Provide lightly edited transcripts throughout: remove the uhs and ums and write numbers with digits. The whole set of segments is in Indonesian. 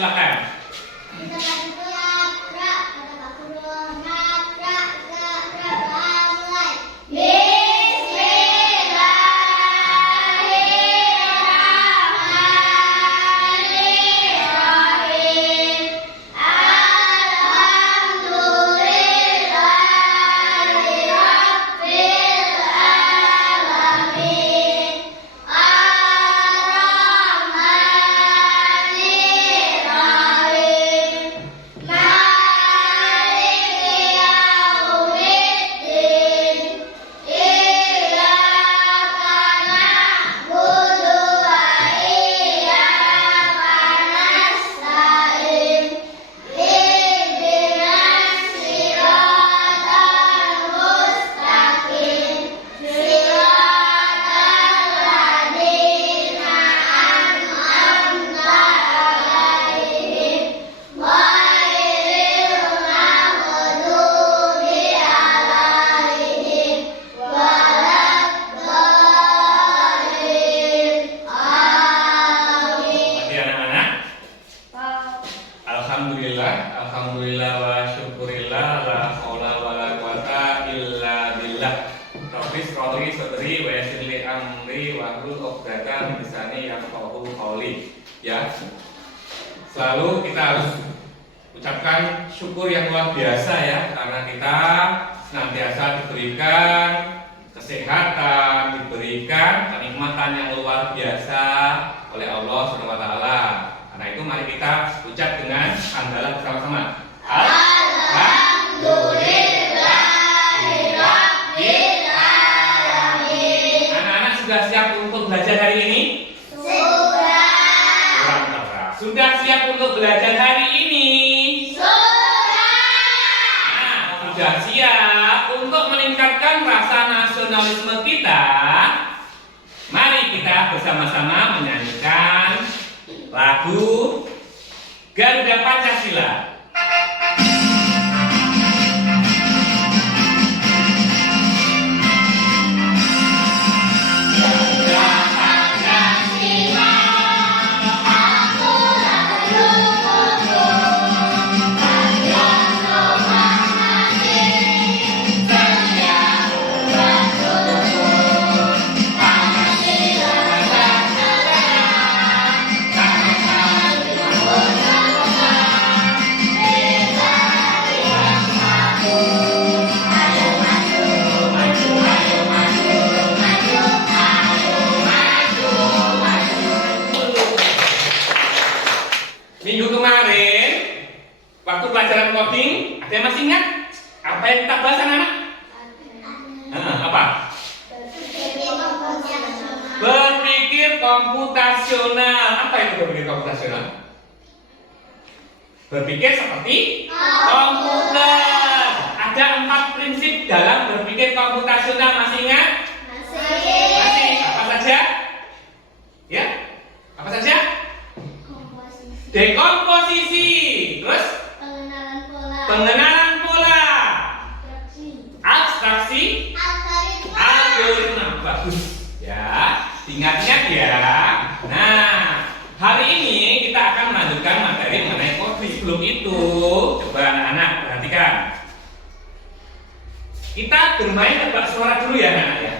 silakan. Alhamdulillah wa syukurillah la haula wala quwata illa billah. Rabbi shrahli sadri wa yassir li amri wahlul 'uqdatam min lisani yafqahu qawli. Ya. Selalu kita harus ucapkan syukur yang luar biasa ya, karena kita senantiasa diberikan kesehatan, diberikan kenikmatan yang luar biasa oleh Allah Subhanahu wa taala. Karena itu mari kita ucap dengan hamdalah bersama-sama. Alhamdulillahirabbil alamin. Anak-anak sudah siap untuk belajar hari ini? Sudah. Kurang keras. Sudah siap untuk belajar hari ini? Sudah. Nah, sudah siap untuk meningkatkan rasa nasionalisme kita? Mari kita bersama-sama menyanyikan lagu Garuda Pancasila. Minggu kemarin, waktu pelajaran coding, ada yang masih ingat? Apa yang kita bahas anak-anak? Apa? Berpikir komputasional. Apa itu berpikir komputasional? Berpikir seperti komputer. Ada 4 prinsip dalam berpikir komputasional. Masih ingat? Masih. Apa saja? Ya? Apa saja? Dekomposisi, terus pengenalan pola, abstraksi, algoritma. Bagus ya, ingat-ingat ya. Nah, hari ini kita akan melanjutkan materi mengenai coding. Sebelum itu, coba anak-anak perhatikan. Kita bermain tebak suara dulu ya anak ya.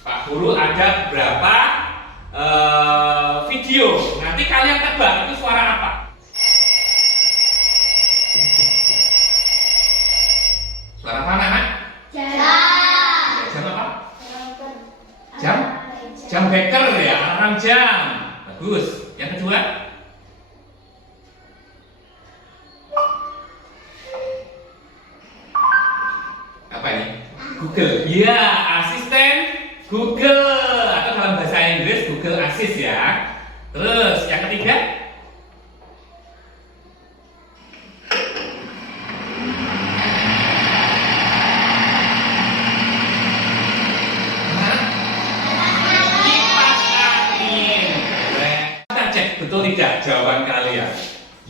Pak Guru ada beberapa video. Nanti kalian tebak itu suara apa? Suara apa anak? Jam apa? Jam beker ya, alarm jam. Bagus. Yang kedua? Apa ini? Google. Ya, asisten Google, atau dalam bahasa Inggris Google Assist ya. Terus yang ketiga? Kipas angin. Kita cek betul tidak jawaban kalian.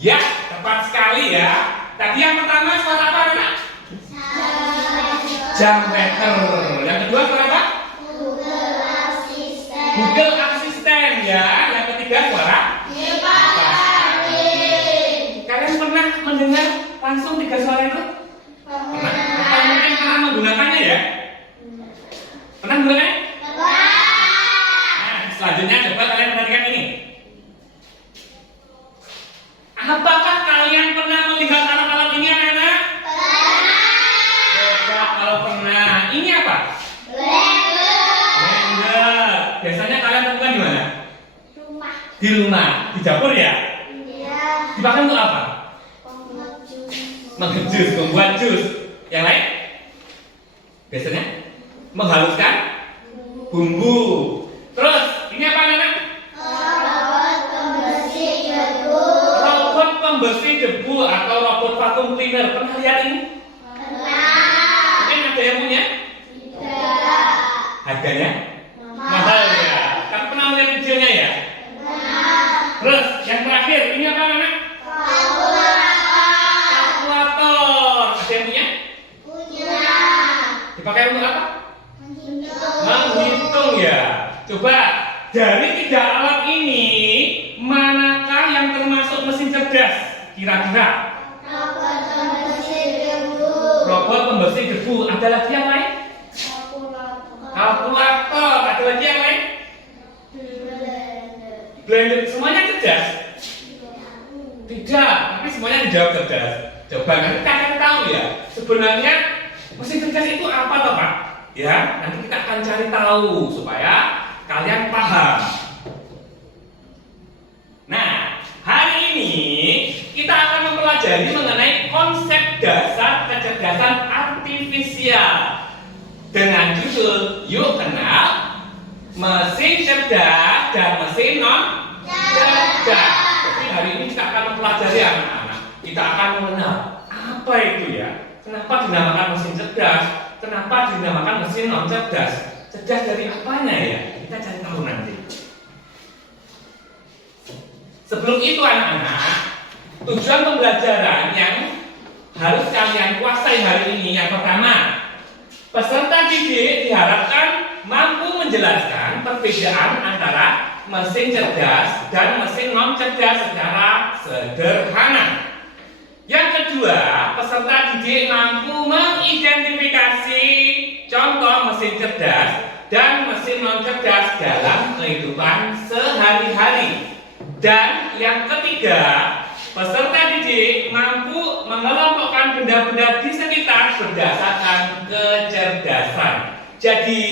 Ya, tepat sekali ya. Tadi yang pertama suara apa anak? Jam beker. Yang kedua suara apa? Google Assistant ya. Yang ketiga suara kipas angin. mendengar langsung 3 suara itu? Pernah? Atau mungkin pernah menggunakannya ya? Pernah menggunakannya? Nah, selanjutnya coba kalian perhatikan ini. Apakah kalian pernah melihat alat-alat ini anak-anak? Coba kalau pernah. Ini apa? Blender. Biasanya kalian temukan di mana? Di rumah, di dapur ya? Dipakai untuk apa? Mengjus, membuat jus. Yang lain? Biasanya menghaluskan bumbu. Terus, ini apa anak-anak? Robot pembersih debu atau robot vacuum cleaner. Pernah lihat ini? Mungkin ada yang punya? Harganya? Mahal ya. Kan pernah melihat videonya ya? Terus, yang terakhir, ini apa anak-anak? Kalkulator. Ada yang punya? Dipakai untuk apa? Menghitung ya. Coba dari 3 alat ini, manakah yang termasuk mesin cerdas? Kira-kira? Robot pembersih debu. Ada lagi yang lain? Kalkulator. Ada lagi yang lain? Blender. Semuanya cerdas? Tidak, tapi semuanya dijawab cerdas. Coba nanti kalian tahu ya, sebenarnya mesin cerdas itu apa toh Pak? Ya, nanti kita akan cari tahu supaya kalian paham. Nah, hari ini kita akan mempelajari mengenai konsep dasar kecerdasan artifisial dengan judul Yuk Kenal Mesin Cerdas dan Mesin Non Cerdas. Jadi hari ini kita akan mempelajari anak-anak. Kita akan mengenal apa itu ya. Kenapa dinamakan mesin cerdas? Kenapa dinamakan mesin non cerdas? Cerdas dari apanya ya? Kita cari tahu nanti. Sebelum itu anak-anak, tujuan pembelajaran yang harus kalian kuasai hari ini yang pertama, peserta didik diharapkan mampu menjelaskan perbedaan antara mesin cerdas dan mesin non cerdas secara sederhana. Yang kedua, peserta didik mampu mengidentifikasi contoh mesin cerdas dan mesin non cerdas dalam kehidupan sehari-hari. Dan yang ketiga, peserta didik mampu mengelompokkan benda-benda di sekitar berdasarkan kecerdasan. Jadi,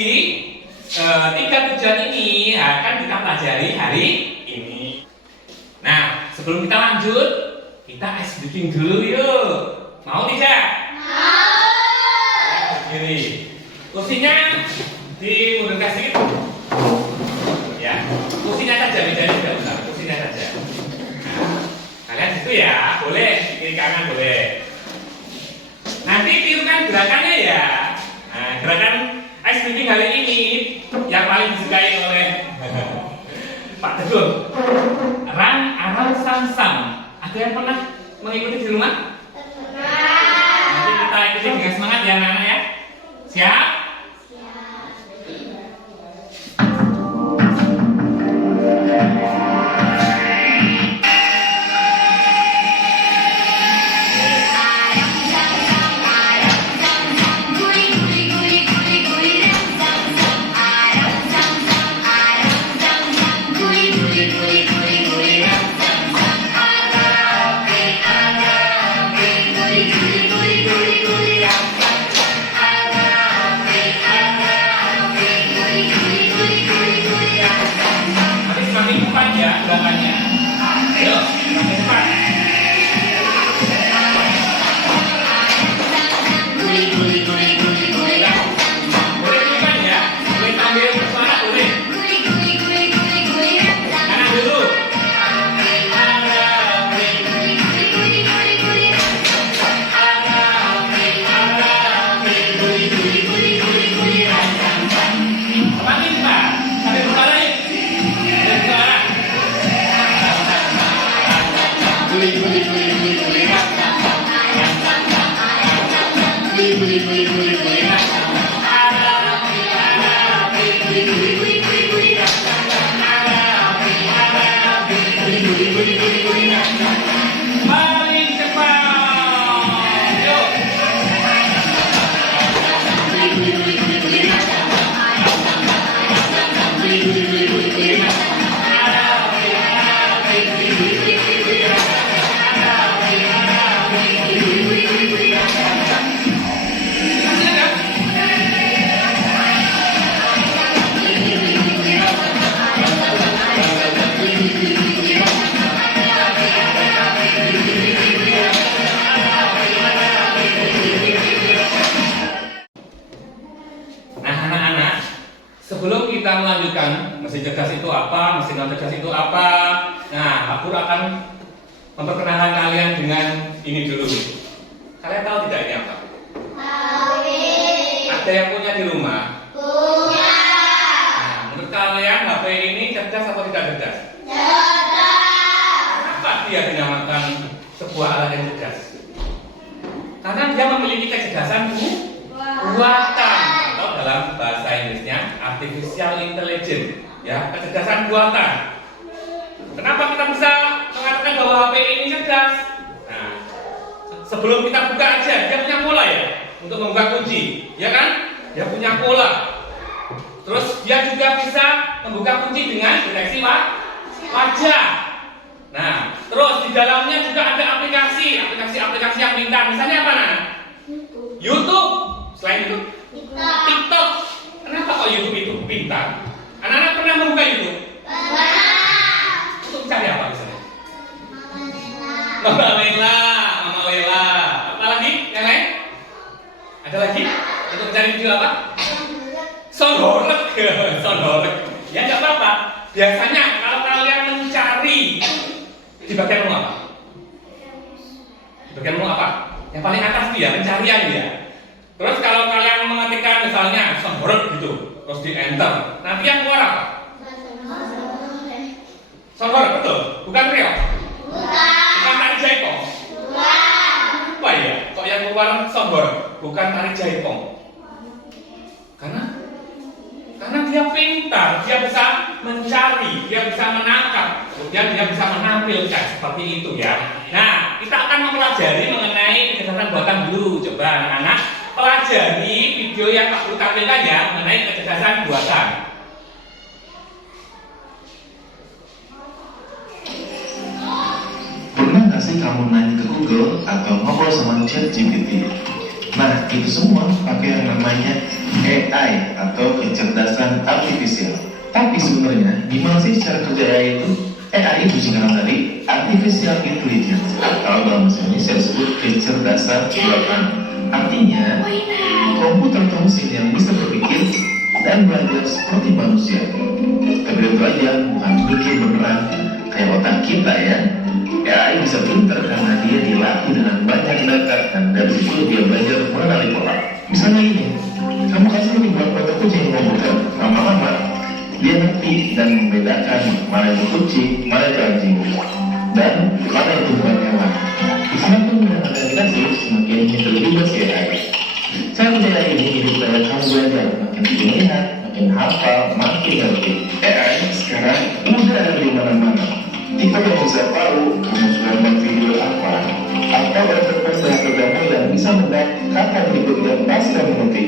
3 tujuan ini akan kita pelajari hari ini. Nah, sebelum kita lanjut, kita ice breaking dulu yuk. Mau tidak? Mau. Berdiri. Kursinya dimundurkan sedikit. Ya, kursinya saja, bedanya tidak usah. Kursinya saja. Nah, kalian situ ya, boleh di kiri kanan boleh. Nanti tirukan gerakannya ya. Nah, gerakan ice breaking hari ini yang paling disukai oleh Pak Teguh. Rang aram sam sam. Ada yang pernah mengikuti di rumah? Nanti kita ikuti dengan semangat ya anak-anak ya. Siap? Paling cepat. kan mesin cerdas itu apa, mesin non cerdas itu apa. Nah, Pak Guru akan memperkenalkan kalian dengan ini dulu. Kalian tahu tidak ini apa? Ada yang punya di rumah? Punya. Nah, menurut kalian HP ini cerdas atau tidak cerdas? Cerdas. Kenapa dia dinamakan sebuah alat yang cerdas? Karena dia memiliki kecerdasan buatan, atau dalam bahasa Inggrisnya artificial intelligence, ya, kecerdasan buatan. Kenapa kita bisa mengatakan bahwa HP ini cerdas? Nah, sebelum kita buka aja, dia punya pola ya untuk membuka kunci, ya kan? Dia punya pola. Terus dia juga bisa membuka kunci dengan deteksi wajah. Nah, terus di dalamnya juga ada aplikasi yang pintar. Misalnya apa, Nana? YouTube. Selain itu, TikTok. Kenapa kok YouTube itu pintar? Anak-anak pernah membuka YouTube? Untuk cari apa misalnya? Mama Lela. Apa lagi? Yang lain? Ada lagi? Untuk mencari video apa? Soundhoreg. Ya nggak apa-apa. Biasanya kalau kalian mencari di bagian menu apa? Di bagian menu apa? Yang paling atas itu ya, pencarian ya. Terus kalau kalian mengetikkan misalnya Soundhoreg gitu, terus di enter, nanti yang keluar apa? Soundhoreg, betul? Bukan real? Bukan tari jaipong? Apa ya? Kok yang keluar Soundhoreg, bukan tari jaipong? Karena dia pintar, dia bisa mencari, dia bisa menangkap, kemudian dia bisa menampilkan seperti itu ya. Nah, kita akan mempelajari mengenai kecerdasan buatan dulu. Coba anak-anak pelajari video yang Pak Guru tampilkan ya mengenai kecerdasan buatan. Pernah nggak sih kamu nanya ke Google atau ngobrol sama ChatGPT? Nah, itu semua pakai yang namanya AI atau kecerdasan artifisial. Tapi sebenarnya gimana sih cara kerja AI itu? AI itu singkatan dari Artificial Intelligence atau dalam bahasa Indonesia disebut kecerdasan buatan. Artinya komputer atau mesin yang bisa berpikir dan belajar seperti manusia. Tapi itu aja, bukan mikir beneran kayak otak kita ya. AI bisa pintar karena dia dilatih dengan banyak data dan dari situ dia belajar mengenali pola. Misalnya ini, kamu kasih buat foto kucing komputer, lama-lama dia ngerti dan membedakan mana itu kucing, mana itu anjing, dan mana itu bukan hewan. Semakin banyak yang dikasih, semakin intelligent si AI. Cara kerja ini hidup dari kamu belajar, makin dilihat, makin hafal, makin ngerti. AI sekarang udah ada di mana-mana. Kita yang bisa tahu kamu sudah buat video apa, atau interface bahasa kamu yang bisa mendapat kata berikut dan pas kamu ngerti.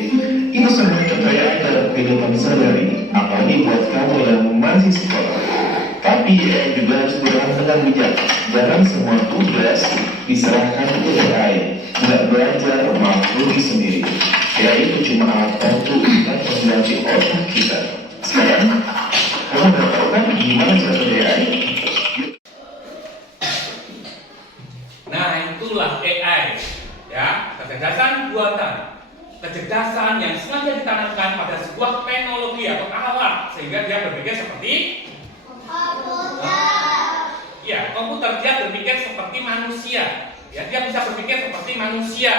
Itu semua kekayaan dalam kehidupan sehari-hari, apalagi buat kamu yang masih sekolah. Tapi AI juga harus berperan dengan bijak. Jangan semua tugas diserahkan ke AI. Nggak belajar makhluk sendiri. AI itu cuma alat bantu dan mengganti otak kita. Sekarang, kamu udah tahu kan gimana cara kerja AI? Nah, itulah AI, ya, kecerdasan buatan, kecerdasan yang sengaja ditanamkan pada sebuah teknologi atau alat sehingga dia berpikir seperti komputer dia berpikir seperti manusia, ya, dia bisa berpikir seperti manusia,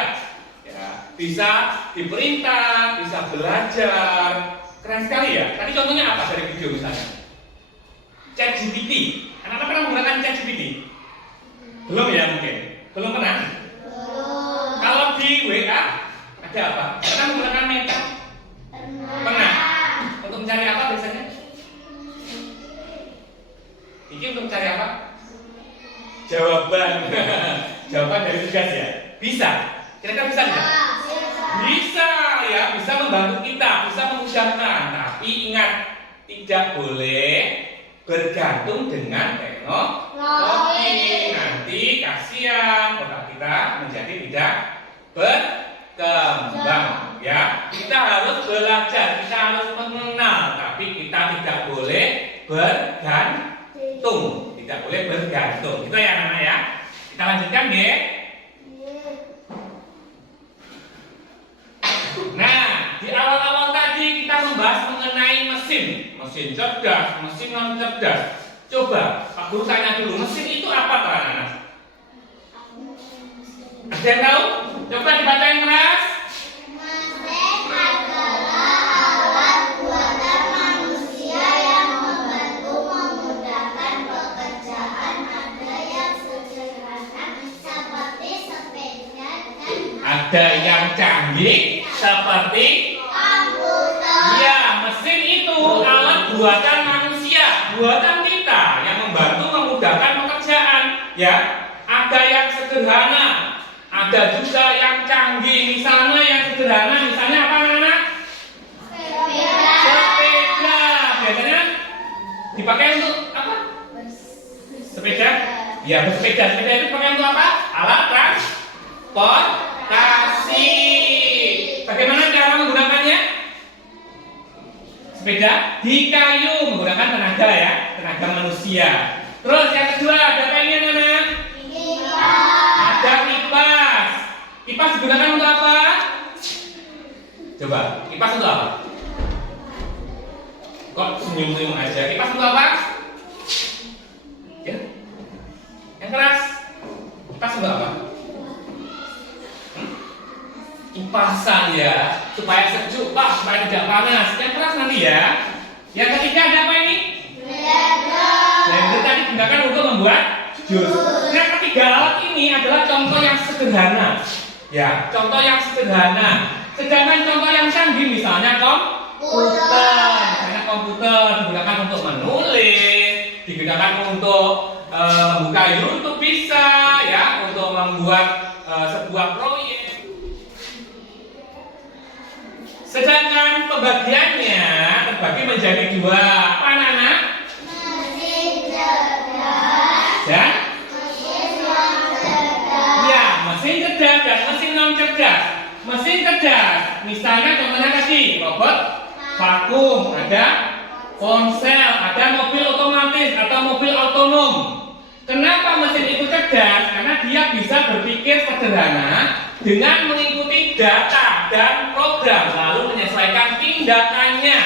ya, bisa diperintah, bisa belajar, keren sekali ya. Tadi contohnya apa dari video misalnya? ChatGPT, anak-anak pernah menggunakan ChatGPT? Belum ya mungkin? Belum pernah? Kalau di WA ada apa? Pernah menggunakan Meta? Pernah? Untuk mencari apa biasanya? Ini untuk mencari apa? Jawaban dari tugas ya? Bisa? Kira-kira bisa tidak? Bisa ya, bisa membantu kita, bisa memudahkan. Tapi ingat, tidak boleh bergantung dengan teknologi. Nanti kasihan otak kita menjadi tidak berkembang. Ya, kita harus belajar, kita harus mengenal, tapi kita tidak boleh bergantung. Tidak boleh bergantung. Itu ya anak-anak ya. Kita lanjutkan ya. Nah, di awal-awal tadi kita membahas mengenai mesin mesin cerdas, mesin non cerdas. Coba Pak Guru tanya dulu, mesin itu apa Pak anak? Ada yang tahu? Coba dibacain keras. Mesin adalah alat buatan manusia yang membantu memudahkan pekerjaan. Ada yang sederhana seperti sepeda dan Ada yang canggih seperti komputer. ya, mesin itu alat buatan manusia, buatan kita yang membantu memudahkan pekerjaan. Ya, ada yang sederhana, ada juga yang canggih. Misalnya yang sederhana, misalnya apa anak-anak? Sepeda. Biasanya dipakai untuk apa? Sepeda? Ya, bersepeda. Sepeda itu dipakai untuk apa? Alat transportasi. Bagaimana cara menggunakannya? Sepeda di kayu, menggunakan tenaga ya, tenaga manusia. Terus yang kedua ada apa ini anak-anak? Ada kipas. Kipas digunakan untuk apa? Coba, kipas untuk apa? Kok senyum-senyum aja? Kipas untuk apa? Ya? Yang keras. Kipas untuk apa? Kipasan ya, supaya sejuk Pak, supaya tidak panas. Yang keras nanti ya. Yang ketiga ada apa ini? Blender tadi digunakan untuk membuat jus. Nah, ketiga alat ini adalah contoh yang sederhana. Ya, contoh yang sederhana. Sedangkan contoh yang canggih misalnya komputer. Misalnya komputer digunakan untuk menulis, digunakan untuk membuka YouTube bisa ya, untuk membuat sebuah proyek. Sedangkan pembagiannya terbagi menjadi dua. Apa anak-anak? Mesin cerdas. Dan Mesin non cerdas. ya, mesin cerdas dan mesin non cerdas. Mesin cerdas, misalnya contohnya tadi robot vakum, ada ponsel, ada mobil otomatis atau mobil otonom. Kenapa mesin itu cerdas? Karena dia bisa berpikir sederhana dengan mengikuti data dan program lalu menyesuaikan tindakannya.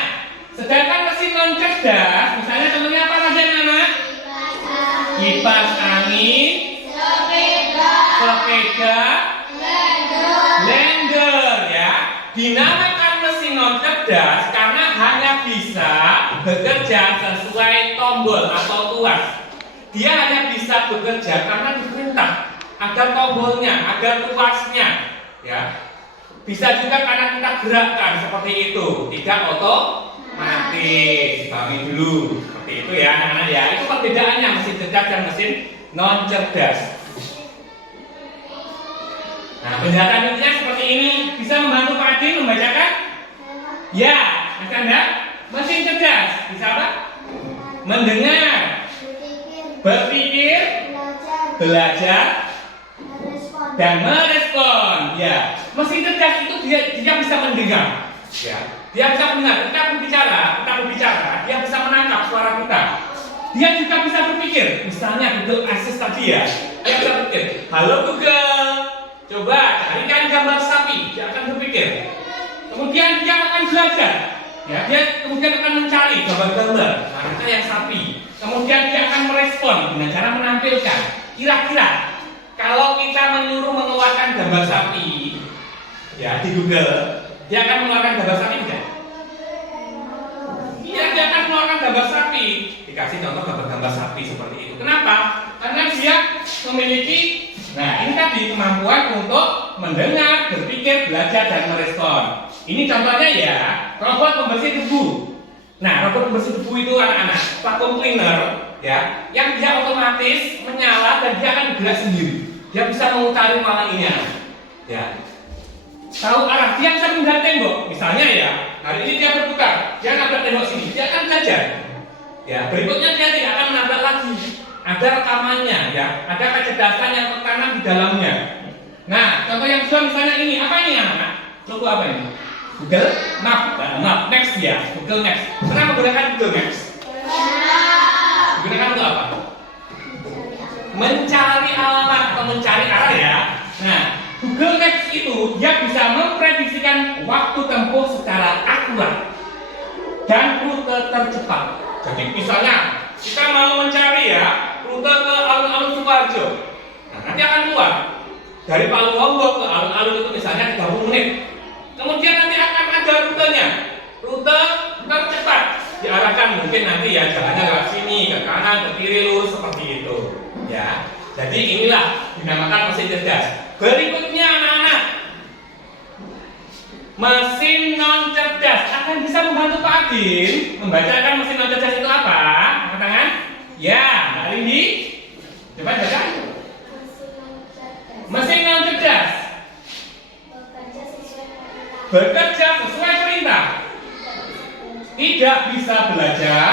Sedangkan mesin non cerdas, misalnya contohnya apa saja anak? Kipas angin, sepeda, blender ya. Dinamakan mesin non cerdas karena hanya bisa bekerja sesuai tombol atau tuas. Dia hanya bisa bekerja karena diperintah. Ada tombolnya, ada tuasnya, ya. Bisa juga karena kita gerakkan seperti itu, tidak otomatis. Dipahami dulu, seperti itu ya anak-anak ya. Itu perbedaannya mesin cerdas dan mesin non cerdas. Nah, penjelasan intinya seperti ini. Bisa membantu Pak Adin membacakan? Ya, bisa enggak? Mesin cerdas bisa apa? Mendengar, berpikir, belajar, dan merespon. Ya, mesin cerdas itu dia bisa mendengar. Ya, dia bisa mendengar. Kita berbicara, dia bisa menangkap suara kita. Dia juga bisa berpikir. Misalnya Google Assist tadi ya, dia bisa berpikir. Halo Google, coba carikan gambar sapi. Dia akan berpikir. Kemudian dia akan belajar. Ya, dia kemudian akan mencari gambar-gambar mana yang sapi. Kemudian dia akan merespon dengan cara menampilkan. Kira-kira kalau kita menyuruh mengeluarkan gambar sapi, ya di Google, dia akan mengeluarkan gambar sapi enggak? Iya, dia akan mengeluarkan gambar sapi. Dikasih contoh gambar sapi seperti itu. Kenapa? Karena dia memiliki, nah ini tadi kemampuan untuk mendengar, berpikir, belajar dan merespon. Ini contohnya ya, robot pembersih debu. Nah, robot pembersih debu itu anak-anak vacuum cleaner, ya, yang dia otomatis menyala dan dia akan bergerak sendiri. Dia bisa mengutari ruangan ini, ya. Tahu arah, dia bisa menghadap tembok. Misalnya ya, hari ini dia berputar, dia nabrak tembok sini, dia akan belajar. Ya, berikutnya dia tidak akan menabrak lagi. Ada rekamannya, ya, ada kecerdasan yang tertanam di dalamnya. Nah, contoh yang kedua misalnya ini, apa ini anak-anak? Logo apa ini? Google Map, Map Maps ya, Google Maps. Kenapa menggunakan Google Maps? Digunakan untuk apa? Mencari alamat atau mencari arah ya. Nah, Google Maps itu dia bisa memprediksikan waktu tempuh secara akurat. dan rute tercepat. Jadi misalnya kita mau mencari ya rute ke alun-alun Sukoharjo. Nah, nanti akan keluar dari Palu Lombok ke alun-alun itu misalnya 30 menit. Kemudian nanti akan ada rutenya, rute tercepat diarahkan mungkin nanti ya jalannya lewat sini, ke kanan, ke kiri, lurus seperti itu. Ya, jadi inilah dinamakan mesin cerdas. Berikutnya anak-anak, mesin non cerdas akan bisa membantu Pak Adin membacakan mesin non cerdas itu apa? Angkat tangan. Ya, Mbak Rindi. Coba baca. Mesin non cerdas bekerja sesuai perintah. Tidak bisa belajar,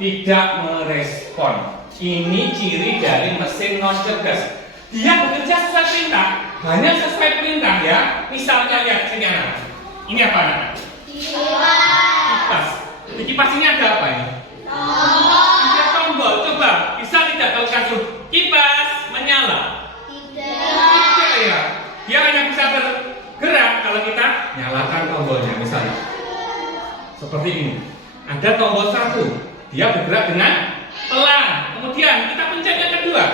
tidak merespon. Ini ciri dari mesin non cerdas. Dia bekerja sesuai perintah, hanya sesuai perintah ya. Misalnya lihat sini anak. Ini apa anak? Kipas. Di kipas ini ada apa ini? Ada tombol. Coba bisa tidak tahu kasih kipas menyala? Tidak ya. Dia hanya bisa bergerak kalau kita nyalakan tombolnya misalnya. Seperti ini. Ada tombol 1. Dia bergerak dengan pelan. Kemudian kita pencet yang kedua.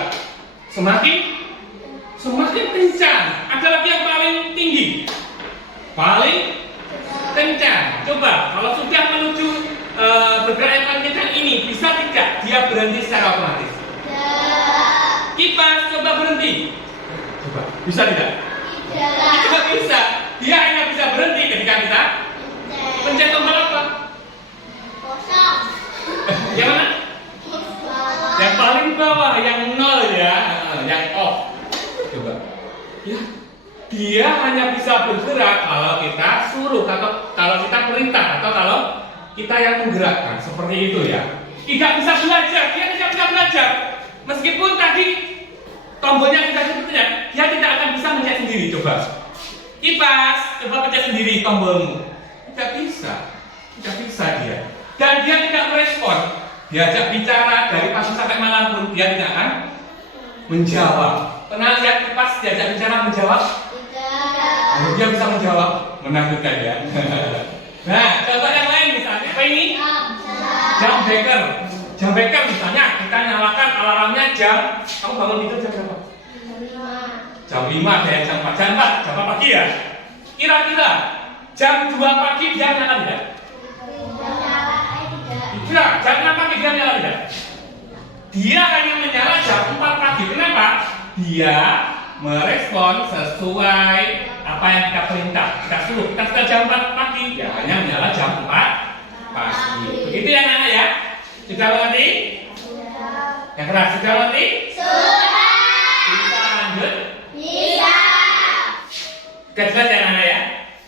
Semakin kencang. Ada lagi yang paling tinggi. Paling kencang. Coba kalau sudah menuju bergerak yang paling kencang ini, bisa tidak dia berhenti secara otomatis? Kipas coba berhenti. Coba, bisa tidak? Tidak bisa. Dia hanya bisa berhenti ketika kita pencet tombol apa? Yang mana? Yang paling bawah, yang 0 ya, yang off. Coba. Ya. Dia hanya bisa bergerak kalau kita suruh, atau kalau kita perintah, atau kalau kita yang menggerakkan. Seperti itu ya. Tidak bisa belajar, dia tidak bisa belajar. Meskipun tadi tombolnya kita pencet, dia tidak akan bisa mencet sendiri. Coba. Kipas, coba pencet sendiri tombolmu. Tidak bisa dia. Dan dia tidak merespon. Diajak bicara dari pagi sampai malam pun dia tidak akan menjawab. Pernah lihat kipas diajak bicara menjawab? Tidak. Dia bisa menjawab, menakutkan ya. Nah, contoh yang lain misalnya apa ini? Jam beker misalnya kita nyalakan alarmnya jam. Kamu bangun tidur jam berapa? Jam 5 dan jam 4. Jam 4 pagi ya. Kira-kira jam 2 pagi dia nyala tidak? Tidak, jam 6 pagi dia nyala tidak? Dia hanya menyala jam 4 pagi. Kenapa? Dia merespon sesuai apa yang kita perintah. Kita suruh, kita sudah jam 4 pagi, dia hanya menyala jam 4 pagi. Begitu ya anak-anak ya? Sudah mengerti? Yang keras, sudah mengerti? Sudah. Bisa lanjut? Bisa. Jelas ya anak-anak ya?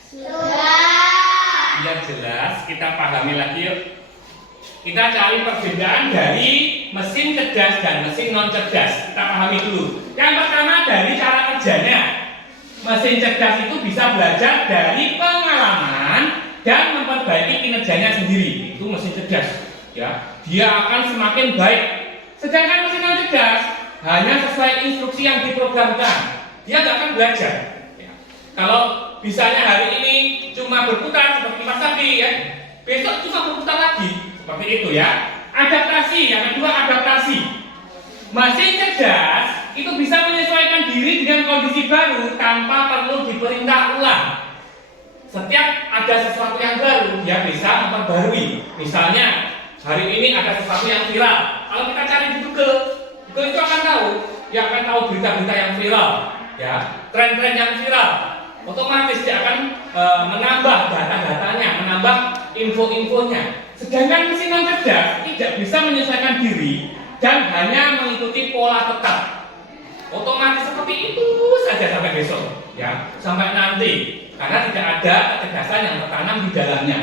Sudah. Biar jelas, kita pahami lagi yuk. Kita cari perbedaan dari mesin cerdas dan mesin non cerdas. Kita pahami dulu. Yang pertama dari cara kerjanya. Mesin cerdas itu bisa belajar dari pengalaman dan memperbaiki kinerjanya sendiri. Itu mesin cerdas. Ya, dia akan semakin baik. Sedangkan mesin non cerdas hanya sesuai instruksi yang diprogramkan. Dia tidak akan belajar. Ya. Kalau misalnya hari ini cuma berputar seperti Mas tadi ya, besok cuma berputar lagi. Seperti itu ya. Adaptasi, yang kedua adaptasi. Mesin cerdas itu bisa menyesuaikan diri dengan kondisi baru tanpa perlu diperintah ulang. Setiap ada sesuatu yang baru, dia bisa memperbarui. Misalnya, hari ini ada sesuatu yang viral. Kalau kita cari di Google itu akan tahu. Dia akan tahu berita-berita yang viral, ya, tren-tren yang viral. Otomatis dia akan menambah data-datanya, menambah info-infonya. Sedangkan mesin non cerdas tidak bisa menyesuaikan diri dan hanya mengikuti pola tetap. Otomatis seperti itu saja sampai besok, ya, sampai nanti, karena tidak ada kecerdasan yang tertanam di dalamnya.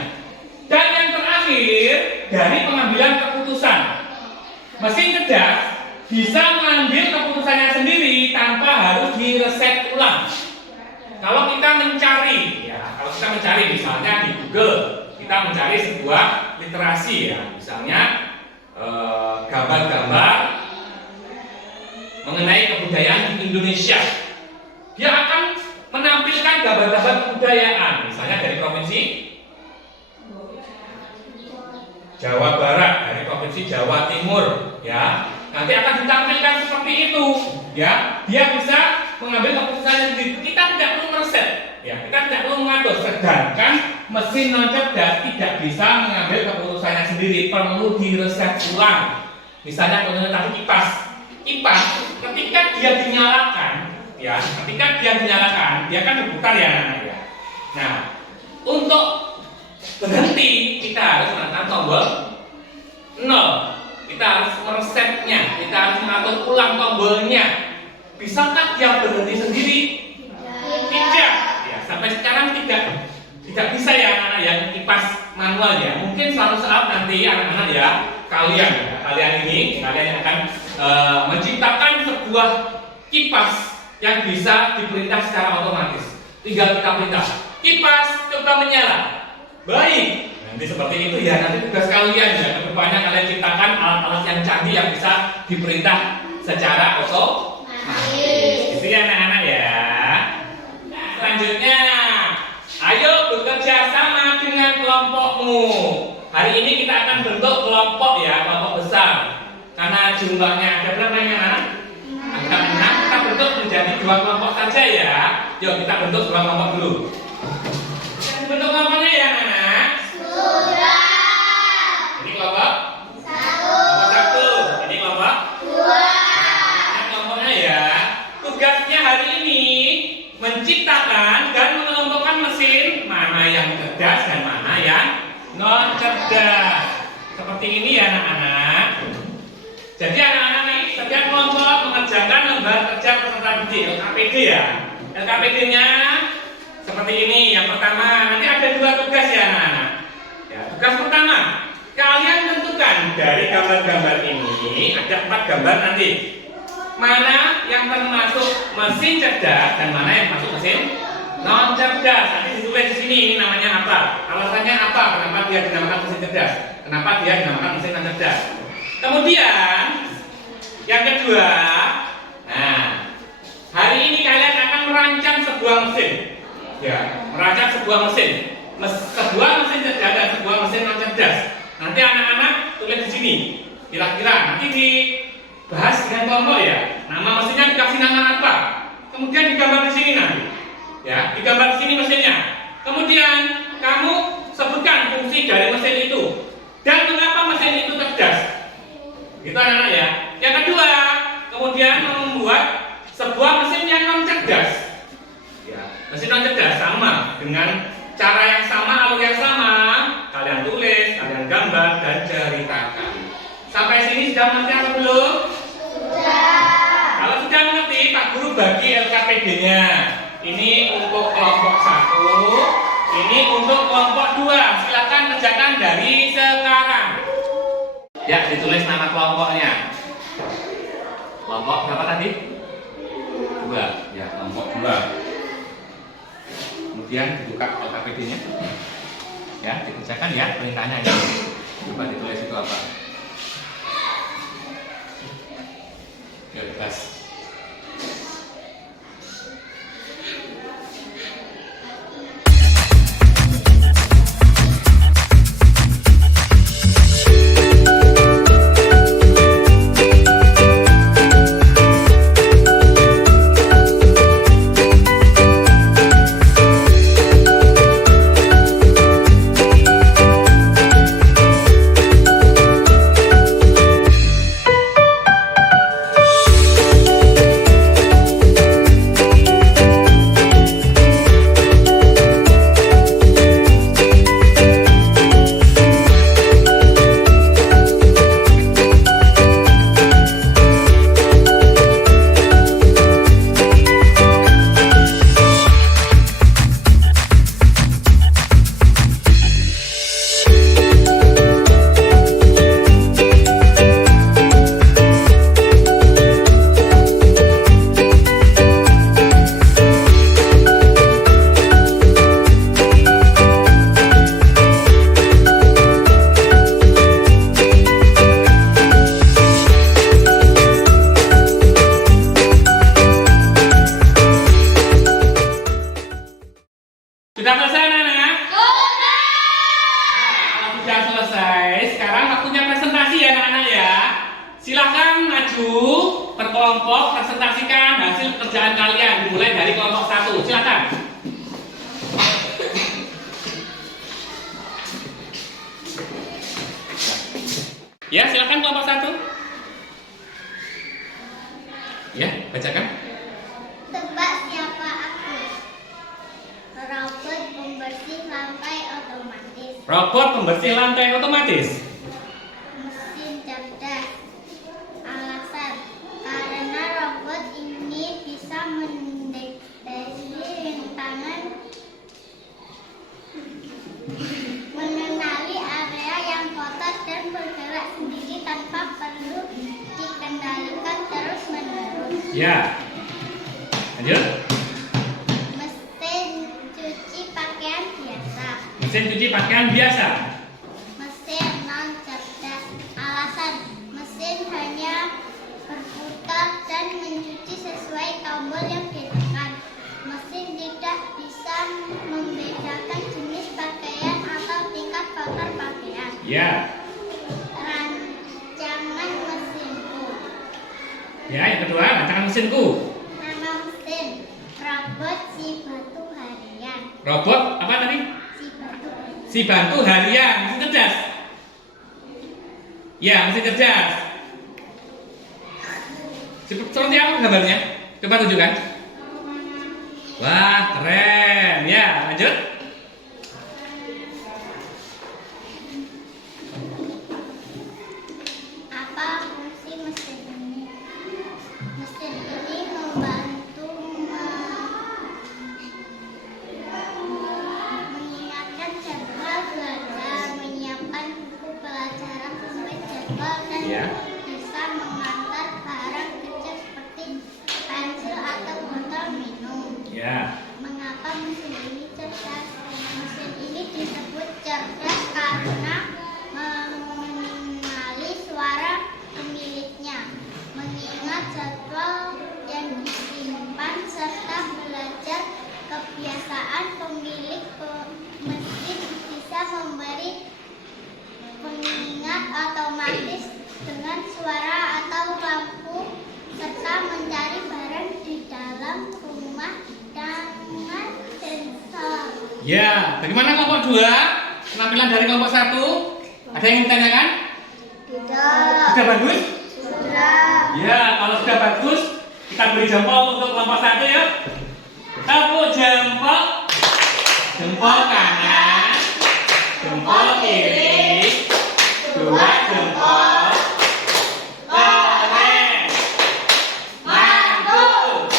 Dan yang terakhir dari pengambilan keputusan, mesin cerdas bisa mengambil keputusannya sendiri tanpa harus direset ulang. Kalau kita mencari, ya, kalau kita mencari misalnya di Google, kita mencari sebuah literasi ya, misalnya gambar-gambar mengenai kebudayaan di Indonesia. Dia akan menampilkan gambar-gambar kebudayaan, misalnya dari provinsi Jawa Barat, dari provinsi Jawa Timur, ya. Nanti akan ditampilkan seperti itu, ya. Dia bisa mengambil keputusannya sendiri. Kita tidak perlu mereset, ya. Kita tidak perlu mengatur. Sedangkan mesin non cerdas tidak bisa mengambil keputusannya sendiri, perlu direset ulang. Misalnya contohnya tadi kipas, ketika dia dinyalakan, ya, dia kan berputar ya anak-anak ya. Nah, untuk berhenti kita harus menekan tombol 0. Kita harus meresetnya, kita harus mengatur ulang tombolnya. Bisakah dia berhenti sendiri? Tidak. Ya, sampai sekarang tidak bisa ya anak-anak yang kipas manual ya. Mungkin suatu saat nanti anak-anak ya, kalian ini yang akan menciptakan sebuah kipas yang bisa diperintah secara otomatis. Tinggal kita perintah, kipas coba menyala. Baik. Nanti seperti itu ya, nanti tugas kalian ya, kedepannya kalian ciptakan alat-alat yang canggih yang bisa diperintah secara otomatis. Gitu ya anak-anak ya. Selanjutnya, ayo bekerja sama dengan kelompokmu. Hari ini kita akan bentuk kelompok ya, kelompok besar. Karena jumlahnya ada berapa ya anak? Ada 6, kita bentuk menjadi 2 kelompok saja ya. Yuk kita bentuk 2 kelompok dulu. Kita bentuk kelompoknya ya anak. Ini kelompok 1. Ini kelompok 2. Nah, kelompoknya ya. Tugasnya hari ini menciptakan dan mengelompokkan mesin mana yang cerdas dan mana yang non cerdas. Seperti ini ya anak-anak. Jadi anak-anak nih setiap kelompok mengerjakan lembar kerja peserta didik LKPD ya. LKPD-nya seperti ini. Yang pertama, nanti ada 2 tugas ya anak-anak. Ya, tugas pertama, kalian tentukan dari gambar-gambar ini ada 4 gambar nanti. Mana yang termasuk mesin cerdas dan mana yang masuk mesin non cerdas. Nanti ditulis di sini ini namanya apa? Alasannya apa? Kenapa dia dinamakan mesin cerdas? Kenapa dia dinamakan mesin non cerdas? Kemudian yang kedua, nah hari ini kalian akan merancang sebuah mesin, ya, merancang sebuah mesin, sebuah mesin cerdas dan sebuah mesin non cerdas. Nanti anak-anak tulis di sini, kira-kira nanti dibahas dengan kelompok ya. Nama mesinnya dikasih nama apa? Kemudian digambar di sini nanti, ya, digambar di sini mesinnya. Kemudian kamu sebutkan fungsi dari mesin itu dan mengapa mesin itu cerdas. Gitu anak-anak ya. Yang kedua, kemudian membuat sebuah mesin yang non cerdas. Ya, mesin non cerdas sama dengan cara yang sama, alur yang sama. Kalian tulis, kalian gambar dan ceritakan. Sampai sini sudah mengerti atau belum? Sudah. Kalau sudah mengerti, Pak Guru bagi LKPD-nya. Ini untuk kelompok 1, ini untuk kelompok 2. Silakan kerjakan dari sekarang. Ya, ditulis nama kelompoknya. Kelompok berapa tadi? 2. Ya, kelompok 2. Kemudian dibuka LKPD-nya. Ya, dikerjakan ya perintahnya ya. Coba ditulis itu apa? Ya, bebas. presentasikan hasil pekerjaan kalian dimulai dari kelompok 1. Silakan. Ya, silakan kelompok 1. Ya, bacakan. Tebak siapa aku? Robot pembersih lantai otomatis. Robot pembersih lantai otomatis. Mesin cerdas. Alasan karena robot ini bisa mendeteksi rintangan, mengenali area yang kotor dan bergerak sendiri tanpa perlu dikendalikan terus-menerus. Ya. Lanjut. Mesin cuci pakaian biasa. Mesin cuci pakaian biasa. Mesin non cerdas. Alasan mesin hanya berputar dan mencuci sesuai tombol yang ditekan. Mesin tidak bisa membedakan jenis pakaian atau tingkat kotor pakaian. Ya. Rancangan mesinku. Ya, yang kedua, rancangan mesinku. Nama mesin robot si batu harian. Robot apa tadi? Si batu harian. Si bantu harian, mesin cerdas. Ya, mesin cerdas. Seperti apa gambarnya? Coba tunjukkan. Wah, keren. Ya, lanjut. Apa fungsi mesin ini? Mesin ini membantu mengingatkan jadwal belajar, menyiapkan buku pelajaran sesuai jadwal, dan Ya. bisa mengantar barang kecil seperti pensil atau botol minum. Ya. Mengapa mesin ini cerdas? Mesin ini disebut cerdas karena mengenali suara pemiliknya, mengingat jadwal yang disimpan, serta belajar kebiasaan pemilik mesin. Bisa memberi pengingat otomatis dengan suara atau lampu, serta mencari barang di dalam rumah dengan sensor. Ya, bagaimana kelompok 2? Penampilan dari kelompok 1? Ada yang ingin ditanyakan? Tidak. Sudah bagus? Sudah. Ya, kalau sudah bagus, kita beri jempol untuk kelompok 1 ya. Tepuk jempol. Jempol kanan, jempol kiri, 2 jempol. Keren. Mantul.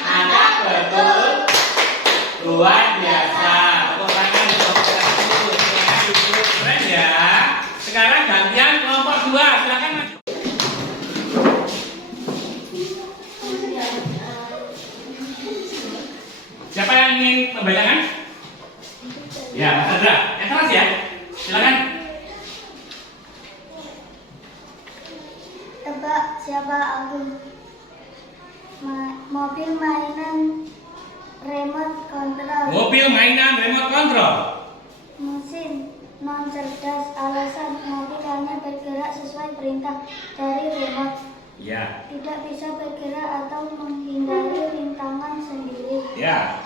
Anda betul. Luar biasa. Tepuk tangan untuk kelompok 1. Keren ya. Sekarang gantian kelompok 2. Silakan maju. Siapa yang ingin membacakan? Ya, Mas Andra. Yang keras ya. Silakan. Tebak siapa aku? Mobil mainan remote control. Mobil mainan remote control. Mesin non cerdas. Alasan mobil hanya bergerak sesuai perintah dari remote. Ya. Tidak bisa bergerak atau menghindari rintangan sendiri. Ya.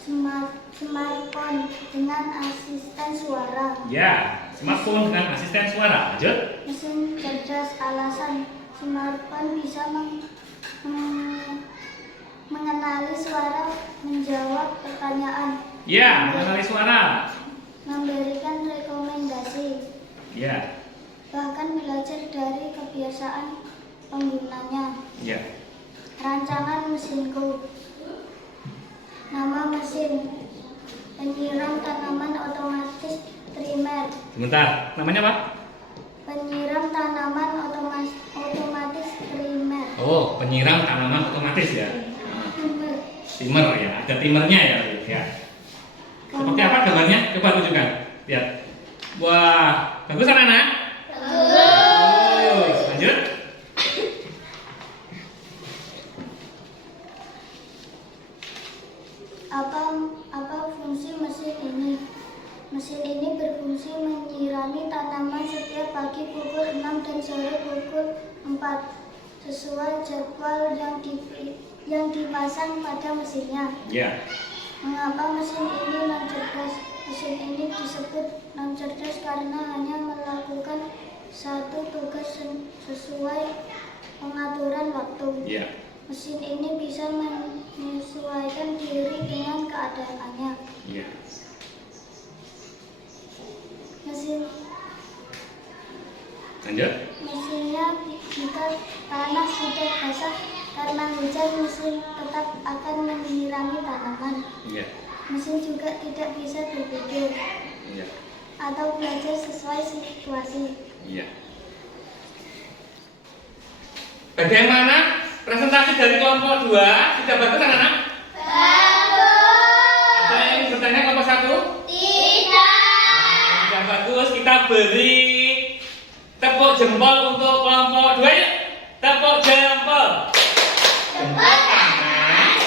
Smartphone dengan asisten suara. Ya. Smartphone dengan asisten suara. Lanjut. Mesin cerdas. Alasan smartphone bisa mengenali suara, menjawab pertanyaan, Ya, mengenali suara. memberikan rekomendasi, Ya. bahkan belajar dari kebiasaan penggunanya. Ya. Rancangan mesinku. Nama mesin penyiram tanaman otomatis trimmer. Sebentar. Namanya apa? Penyiram tanaman otomatis trimmer. Oh, penyiram tanaman otomatis ya. Trimmer. Timer ya. Ada timernya ya. Ya. Seperti apa gambarnya? Coba tunjukkan. Lihat. Wah, bagus anak-anak? Bagus. Lanjut. Apa fungsi mesin ini? Mesin ini berfungsi menyirami tanaman setiap pagi pukul 6 dan sore pukul 4. Sesuai jadwal yang dipasang pada mesinnya. Ya. Mengapa mesin ini non cerdas? Mesin ini disebut non cerdas karena hanya melakukan satu tugas sesuai pengaturan waktu. Ya. Mesin ini bisa menyesuaikan diri dengan keadaannya. Ya. Lanjut. Mesinnya jika tanah sudah basah karena hujan, mesin tetap akan menyirami tanaman. Ya. Mesin juga tidak bisa berpikir Ya. atau belajar sesuai situasi. Iya. Bagaimana presentasi dari kelompok 2? Sudah bagus anak-anak? Bagus. Ada yang ingin bertanya kelompok 1? Tidak. Sudah bagus. Kita beri tepuk jempol untuk kelompok 2 yuk. Tepuk jempol. Jempol kanan,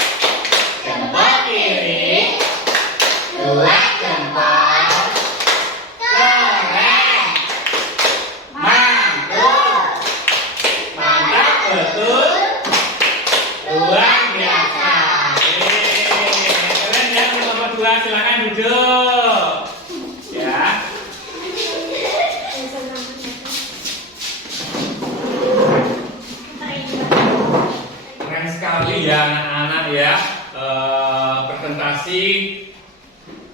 jempol kiri, 2 jempol. Keren. Mantul. Mantap betul. Luar biasa. Keren ya kelompok 2, silakan duduk. Ya. Keren sekali ya anak-anak ya. Presentasi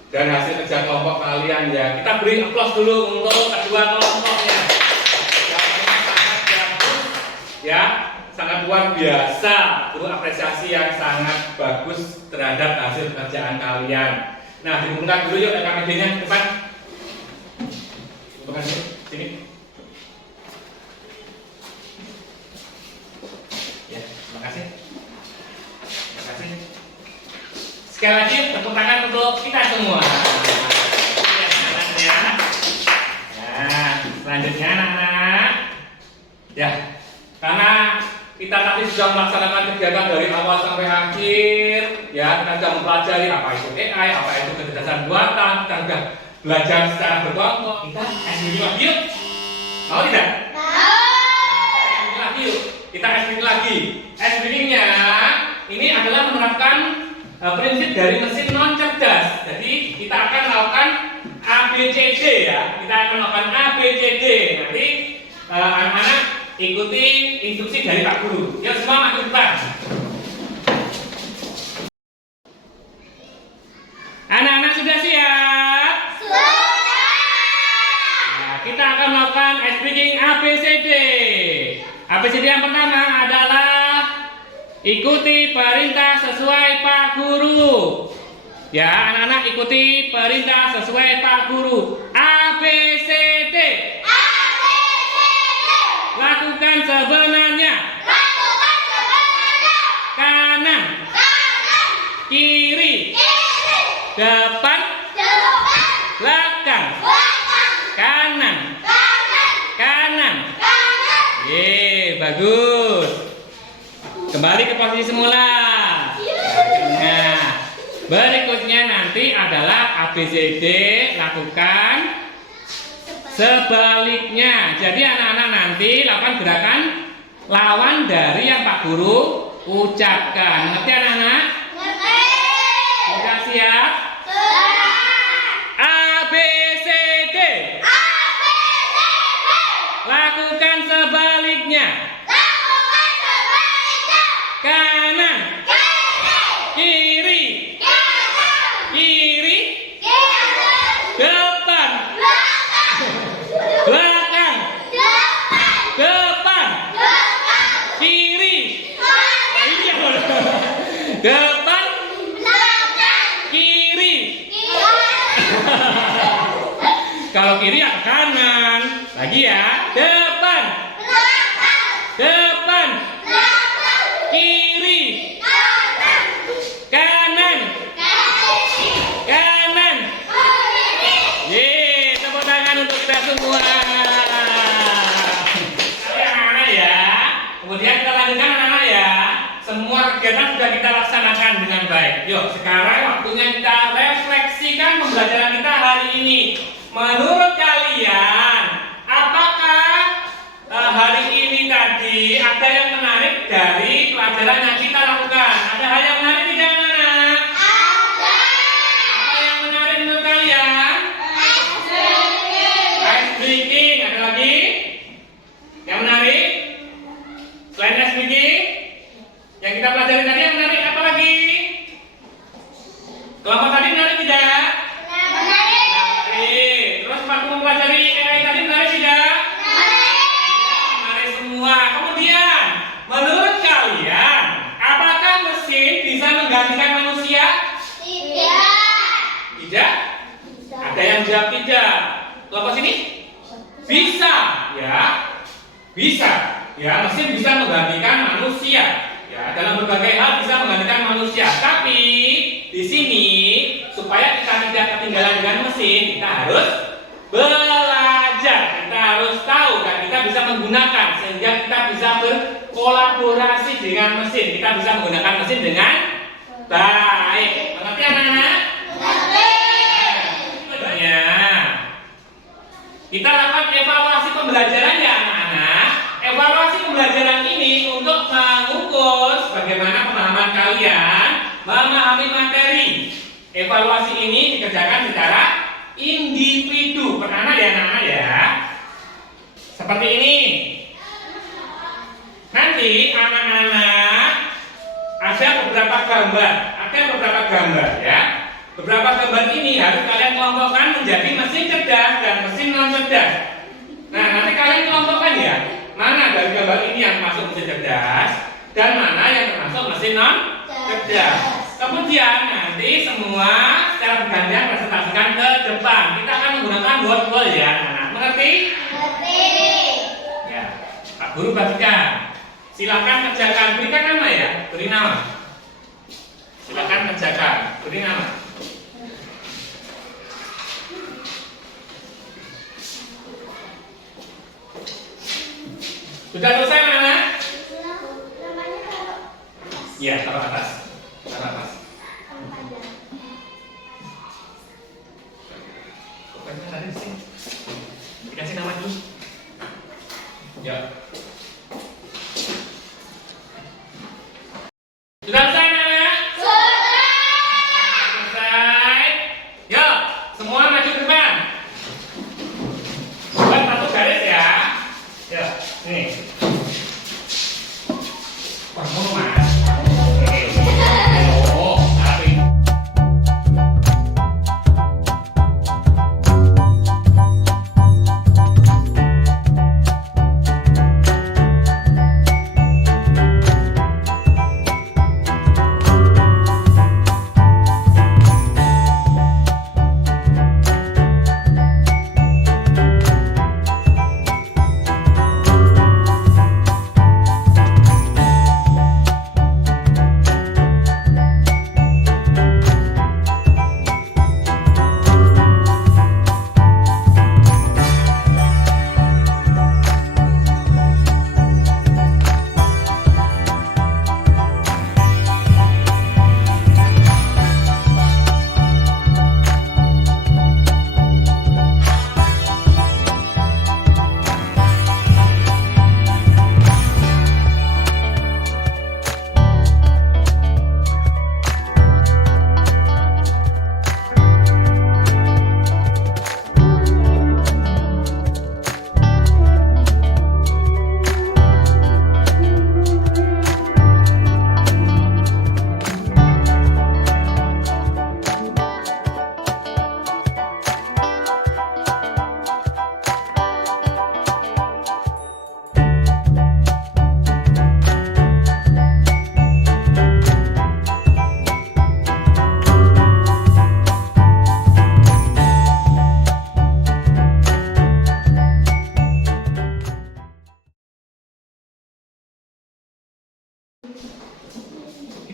dan hasil kerja kelompok kalian ya. Kita beri aplaus dulu untuk kedua kelompoknya. Jawabannya sangat bagus ya, sangat luar biasa. Perlu apresiasi yang sangat bagus terhadap hasil pekerjaan kalian. Nah, dibuka dulu yuk RKPD-nya depan. Bukan sini. Ya, terima kasih. Terima kasih. Sekali lagi tepuk tangan untuk kita semua. Ya, nah, selanjutnya anak-anak. Ya, karena kita tadi sudah melaksanakan kegiatan dari awal sampai akhir, ya kita sudah mempelajari apa itu AI, apa itu kecerdasan buatan, kita sudah belajar secara berkelompok. Kita SBK lagi yuk. Mau tidak? SBK lagi yuk. Kita SBK lagi. SBK-nya ini adalah menerapkan prinsip dari mesin non cerdas. Jadi kita akan melakukan ABCD ya. Kita akan melakukan ABCD. Nanti anak-anak ikuti instruksi dari Pak Guru. Yuk semua masuk depan. Anak-anak sudah siap? Sudah. Nah, kita akan melakukan speaking ABCD. ABCD yang pertama adalah ikuti perintah sesuai Pak Guru. Ya, anak-anak ikuti perintah sesuai Pak Guru. ABCD. Lakukan sebenarnya. Kanan. Kiri. Depan. Belakang. Kanan. Kanan. Bagus. Kembali ke posisi semula. Nah, berikutnya nanti adalah ABCD lakukan sebaliknya. Jadi anak-anak nanti lakukan gerakan lawan dari yang Pak Guru ucapkan. Ngerti anak-anak? Ngerti. Sudah siap? Sudah. ABCD. ABCD. Lakukan sebaliknya. Lakukan sebaliknya. Kanan. Kiri. Kiri. Depan. Belakang. Depan. Kiri. Depan. Kiri. Kalau kiri ya kanan. Lagi ya. Depan. Depan. Kiri. Kanan. Kanan. Tepuk tangan untuk kita semua. Anak-anak ya. Kemudian kita lanjutkan anak-anak ya. Semua kegiatan sudah kita laksanakan dengan baik. Yuk, sekarang waktunya kita refleksikan pembelajaran kita hari ini. Menurut kalian, apakah hari ini tadi pelajaran yang kita lakukan. Ada hal yang menarik tidak, anak? Ada. Apa yang menarik menurut kalian? Ice breaking. Ada lagi? Yang menarik? Selain ice breaking, yang kita pelajari tadi yang menarik apa lagi? Kelompok tadi menarik tidak? Menarik. Terus waktu mempelajari AI tadi menarik tidak? Menarik semua. Kemudian, menurut kalian, apakah mesin bisa menggantikan manusia? Tidak? Ada yang jawab tidak. Kelompok sini? Bisa, ya. Bisa. Ya, mesin bisa menggantikan manusia. Ya, dalam berbagai hal bisa menggantikan manusia. Tapi di sini supaya kita tidak ketinggalan dengan mesin, kita harus belajar. Kita harus tahu dan kita bisa menggunakan sehingga kita bisa berkolaborasi dengan mesin. Kita bisa menggunakan mesin dengan baik. Mengerti anak-anak? Sebenarnya kita lakukan evaluasi pembelajaran ya anak-anak. Evaluasi pembelajaran ini untuk mengukur bagaimana pemahaman kalian memahami materi. Evaluasi ini dikerjakan secara individu per anak ya anak-anak ya. Seperti ini. Nanti anak-anak ada beberapa gambar ya. Beberapa gambar ini harus kalian kelompokkan menjadi mesin cerdas dan mesin non cerdas. Nah, nanti kalian kelompokkan ya. Mana dari gambar ini yang masuk mesin cerdas dan mana yang termasuk mesin non cerdas. Kemudian nanti semua secara bergantian presentasikan ke depan. Kita akan menggunakan word ya anak-anak. Mengerti? Ya. Pak Guru bagikan. Silakan kerjakan. Berikan nama ya. Beri nama. Silakan kerjakan. Beri nama. Sudah selesai anak-anak? Iya, taruh atas. Taruh atas. Pokoknya tadi di sini. Dikasih nama dulu. Ya. Sudah selesai anak-anak? Selesai. Yuk, semua maju ke depan. Buat satu garis ya. Ya, nih. Wah, mau mas. Oh, tapi.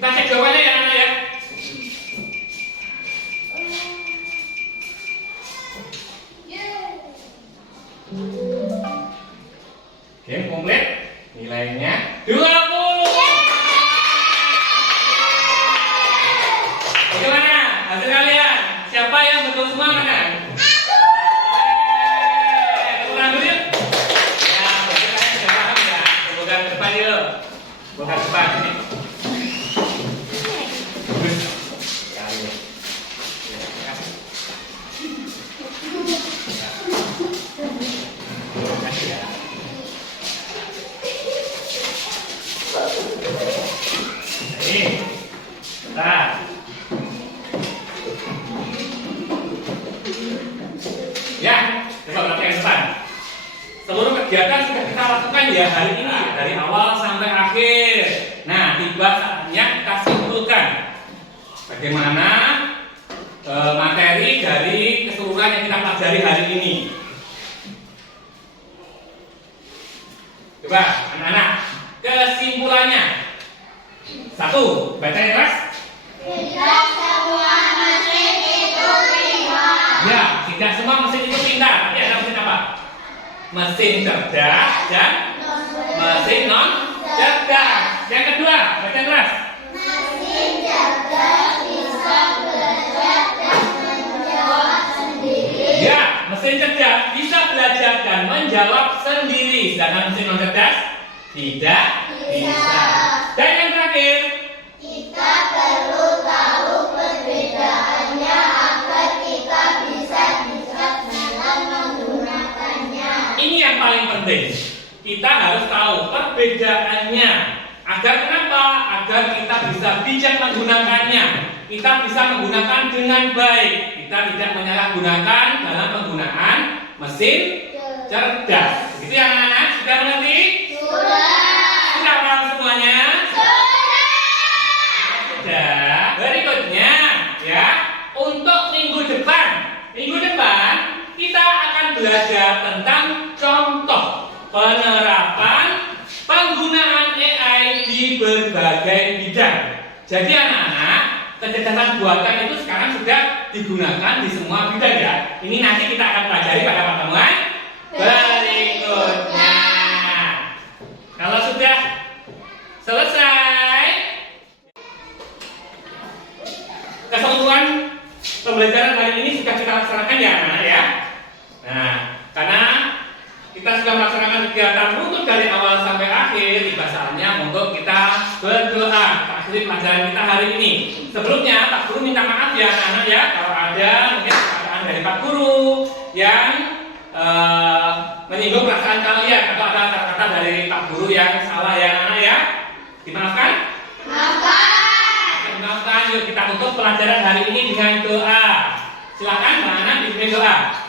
Kita cek jawabannya ya anak ya. Oke, komplit. Nilainya 20. Bagaimana hasil kalian? Siapa yang betul semua mana? Tepuk tangan dulu yuk. Ya, berarti kalian sudah paham ya. Bukan depan yuk. Bukan depan ini. ya hari ini dari awal sampai akhir. Nah, tiba saatnya kita simpulkan bagaimana materi dari keseluruhan yang kita pelajari hari ini. Coba anak-anak, kesimpulannya. 1, baca yang keras. Tidak semua mesin itu pintar. Ya, tidak semua mesin itu pintar. Tapi ada mesin apa? Mesin cerdas dan mesin non cerdas. Yang kedua, baca yang keras. Mesin cerdas bisa belajar dan menjawab sendiri. Ya, mesin cerdas bisa belajar dan menjawab sendiri. Sedangkan mesin non cerdas tidak bisa. Dan yang terakhir, Kita perlu tahu perbedaannya agar kita bisa bijak dalam menggunakannya. ini yang paling penting. Kita harus tahu perbedaannya. Agar kenapa? Agar kita bisa bijak menggunakannya. Kita bisa menggunakan dengan baik. Kita tidak menyalahgunakan dalam penggunaan mesin cerdas. Begitu ya anak-anak? Sudah mengerti? Sudah paham semuanya? Sudah. Berikutnya ya, untuk minggu depan kita akan belajar tentang contoh penerapan penggunaan AI di berbagai bidang. Jadi anak-anak, kecerdasan buatan itu sekarang sudah digunakan di semua bidang ya. Ini nanti kita akan pelajari pada pertemuan berikutnya. Kalau sudah selesai, keseluruhan pembelajaran hari ini sudah kita laksanakan ya anak-anak ya. Nah, karena kita sudah melaksanakan kegiatan rutin dari awal sampai akhir, tiba saatnya untuk kita berdoa. Kita akhiri pelajaran kita hari ini. Sebelumnya Pak Guru minta maaf ya anak-anak ya, kalau ada mungkin perkataan dari Pak Guru yang menyinggung perasaan kalian, atau ada kata-kata dari Pak Guru yang salah ya anak-anak ya. Dimaafkan? Maafkan. Yuk kita tutup pelajaran hari ini dengan doa. Silakan anak-anak dipimpin doa.